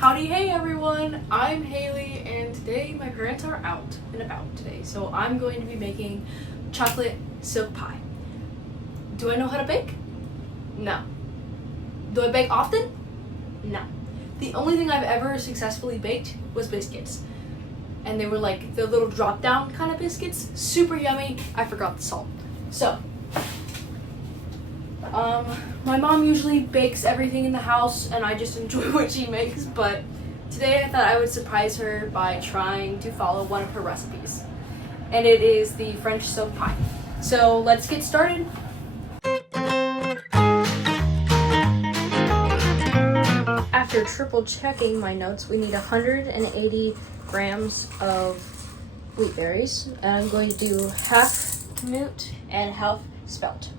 Howdy, hey everyone, I'm Haley, and today my parents are out and about today, so I'm going to be making chocolate silk pie. Do I know how to bake? No. Do I bake often? No. The only thing I've ever successfully baked was biscuits, and they were like the little drop down kind of biscuits, super yummy. I forgot the salt. So my mom usually bakes everything in the house and I just enjoy what she makes, but today I thought I would surprise her by trying to follow one of her recipes. And it is the French silk pie. So let's get started. After triple checking my notes, we need 180 grams of wheat berries. And I'm going to do half Knut and half Spelt.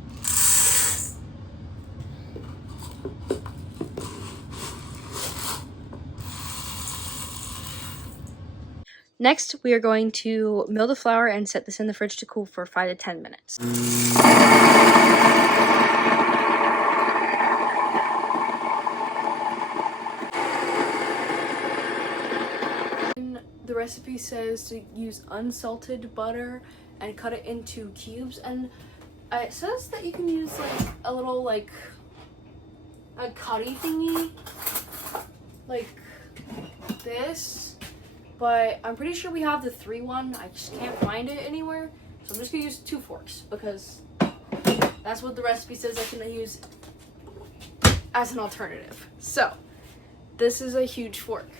Next, we are going to mill the flour and set this in the fridge to cool for 5 to 10 minutes. The recipe says to use unsalted butter and cut it into cubes, and it says that you can use like a little a cutty thingy like this. But I'm pretty sure we have the 3-1. I just can't find it anywhere. So I'm just gonna use 2 forks because that's what the recipe says I can use as an alternative. So this is a huge fork.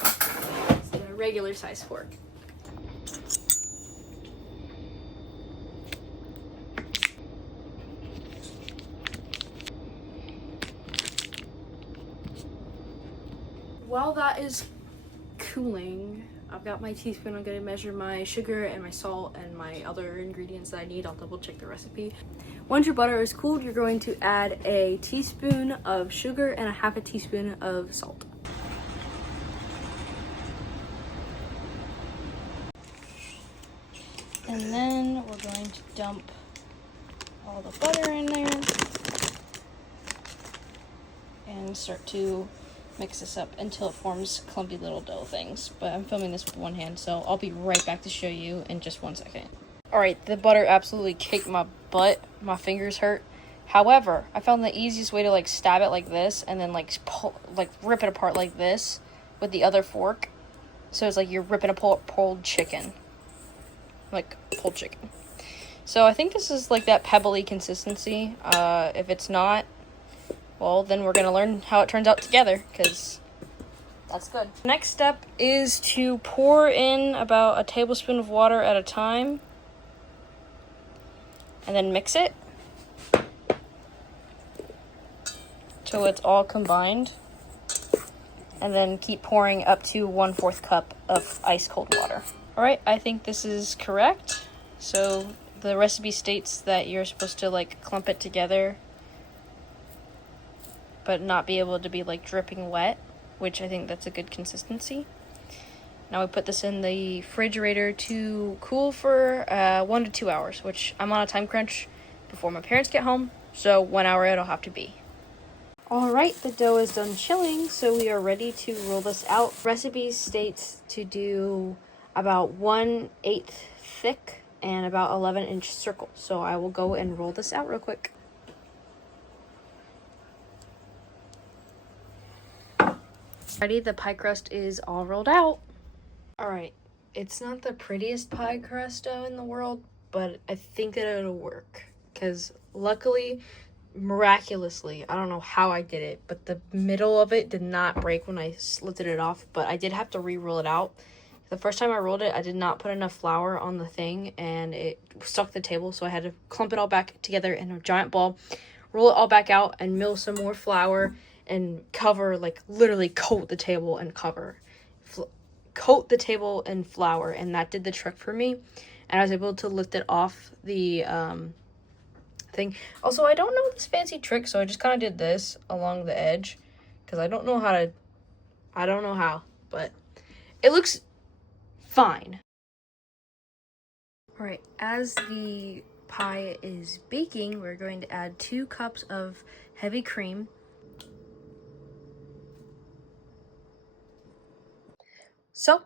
It's a regular size fork. While that is cooling, I've got my teaspoon. I'm going to measure my sugar and my salt and my other ingredients that I need. I'll double check the recipe. Once your butter is cooled, you're going to add a teaspoon of sugar and a half a teaspoon of salt. And then we're going to dump all the butter in there and start to mix this up until it forms clumpy little dough things. But I'm filming this with one hand, so I'll be right back to show you in just 1 second. Alright, the butter absolutely kicked my butt. My fingers hurt. However, I found the easiest way to stab it like this and then rip it apart like this with the other fork. So it's like you're ripping a pulled chicken. Like pulled chicken. So I think this is like that pebbly consistency. If it's not, well, then we're going to learn how it turns out together, because that's good. Next step is to pour in about a tablespoon of water at a time, and then mix it till it's all combined, and then keep pouring up to 1/4 cup of ice cold water. All right, I think this is correct. So the recipe states that you're supposed to clump it together but not be able to be dripping wet, which I think that's a good consistency. Now we put this in the refrigerator to cool for 1 to 2 hours, which I'm on a time crunch before my parents get home, so 1 hour it'll have to be. Alright, the dough is done chilling, so we are ready to roll this out. Recipe states to do about 1/8 thick and about 11-inch circles, so I will go and roll this out real quick. Ready, the pie crust is all rolled out. Alright, it's not the prettiest pie crust dough in the world, but I think that it'll work. Because luckily, miraculously, I don't know how I did it, but the middle of it did not break when I lifted it off, but I did have to re-roll it out. The first time I rolled it, I did not put enough flour on the thing, and it stuck to the table, so I had to clump it all back together in a giant ball, roll it all back out, and mill some more flour, and cover, literally coat the table and cover. Coat the table in flour, and that did the trick for me. And I was able to lift it off the thing. Also, I don't know this fancy trick, so I just kind of did this along the edge. Because I don't know how, but it looks fine. Alright, as the pie is baking, we're going to add 2 cups of heavy cream. So,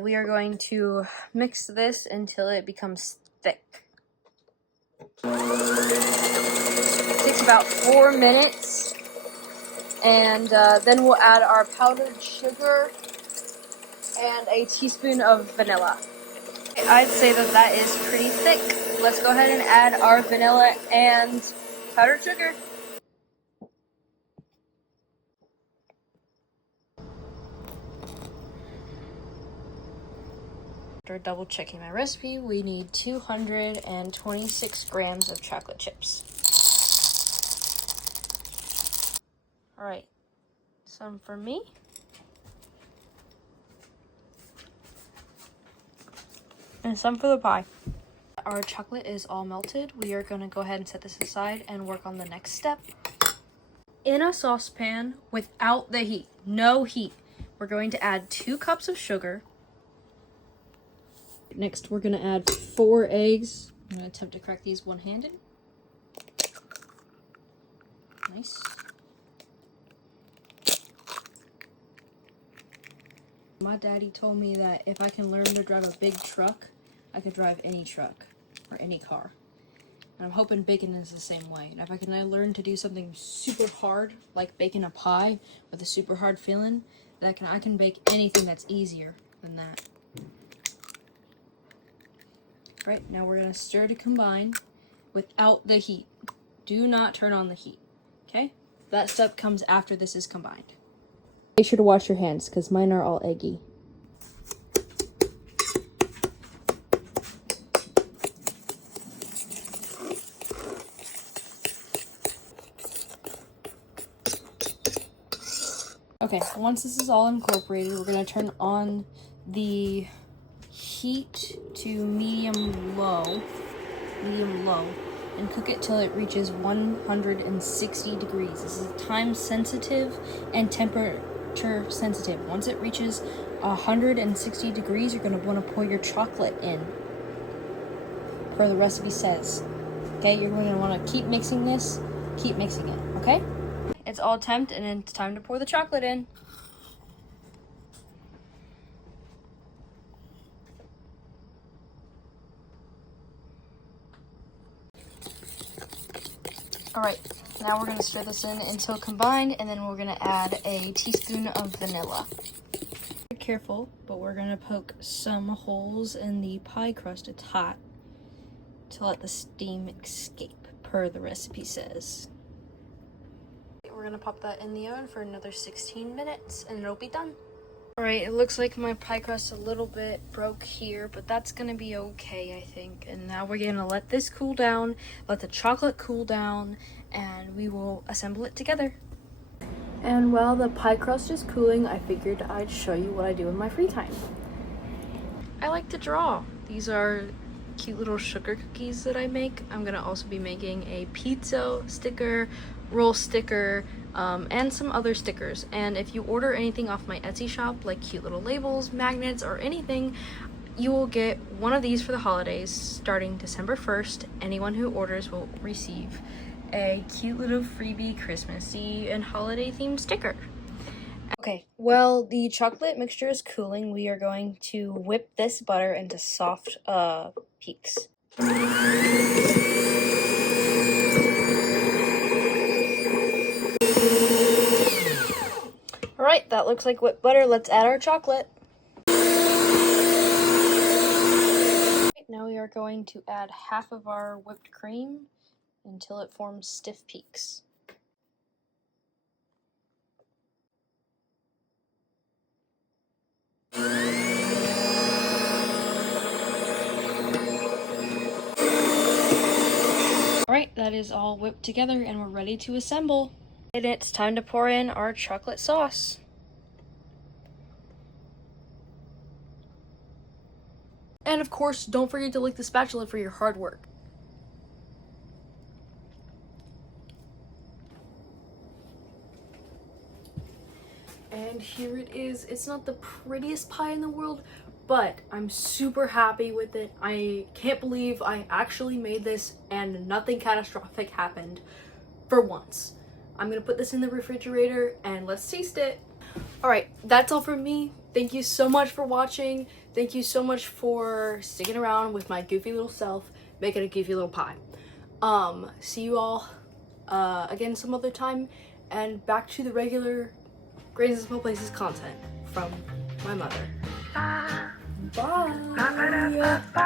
we are going to mix this until it becomes thick. It takes about 4 minutes, and then we'll add our powdered sugar and a teaspoon of vanilla. I'd say that that is pretty thick. Let's go ahead and add our vanilla and powdered sugar. After double checking my recipe, we need 226 grams of chocolate chips. All right, some for me. And some for the pie. Our chocolate is all melted. We are gonna go ahead and set this aside and work on the next step. In a saucepan without the heat, no heat, we're going to add 2 cups of sugar. Next, we're gonna add 4 eggs. I'm gonna attempt to crack these one-handed. Nice. My daddy told me that if I can learn to drive a big truck, I could drive any truck or any car. And I'm hoping baking is the same way. And if I can learn to do something super hard, like baking a pie with a super hard filling, then I can bake anything that's easier than that. Right, now we're gonna stir to combine without the heat. Do not turn on the heat, okay? That step comes after this is combined. Make sure to wash your hands, because mine are all eggy. Okay, once this is all incorporated, we're gonna turn on the heat to medium low, and cook it till it reaches 160 degrees. This is time sensitive and temperature sensitive. Once it reaches 160 degrees, you're gonna wanna pour your chocolate in, per the recipe says. Okay, you're gonna wanna keep mixing this, keep mixing it, okay? It's all temped and it's time to pour the chocolate in. Alright, now we're going to stir this in until combined, and then we're going to add a teaspoon of vanilla. Be careful, but we're going to poke some holes in the pie crust. It's hot, to let the steam escape, per the recipe says. We're going to pop that in the oven for another 16 minutes, and it'll be done. Alright, it looks like my pie crust a little bit broke here, but that's gonna be okay, I think. And now we're gonna let this cool down, let the chocolate cool down, and we will assemble it together. And while the pie crust is cooling, I figured I'd show you what I do in my free time. I like to draw. These are cute little sugar cookies that I make. I'm gonna also be making a pizza sticker, roll sticker, and some other stickers. And if you order anything off my Etsy shop, like cute little labels, magnets, or anything, you will get one of these for the holidays starting December 1st. Anyone who orders will receive a cute little freebie Christmassy and holiday themed sticker. Okay, well, the chocolate mixture is cooling. We are going to whip this butter into soft peaks. Alright, that looks like whipped butter. Let's add our chocolate. Now we are going to add half of our whipped cream until it forms stiff peaks. Alright, that is all whipped together and we're ready to assemble. And it's time to pour in our chocolate sauce. And of course, don't forget to lick the spatula for your hard work. And here it is. It's not the prettiest pie in the world, but I'm super happy with it. I can't believe I actually made this and nothing catastrophic happened for once. I'm gonna put this in the refrigerator and let's taste it. Alright, that's all from me. Thank you so much for watching. Thank you so much for sticking around with my goofy little self, making a goofy little pie. See you all again some other time, and back to the regular Grains and Small Places content from my mother. Bye!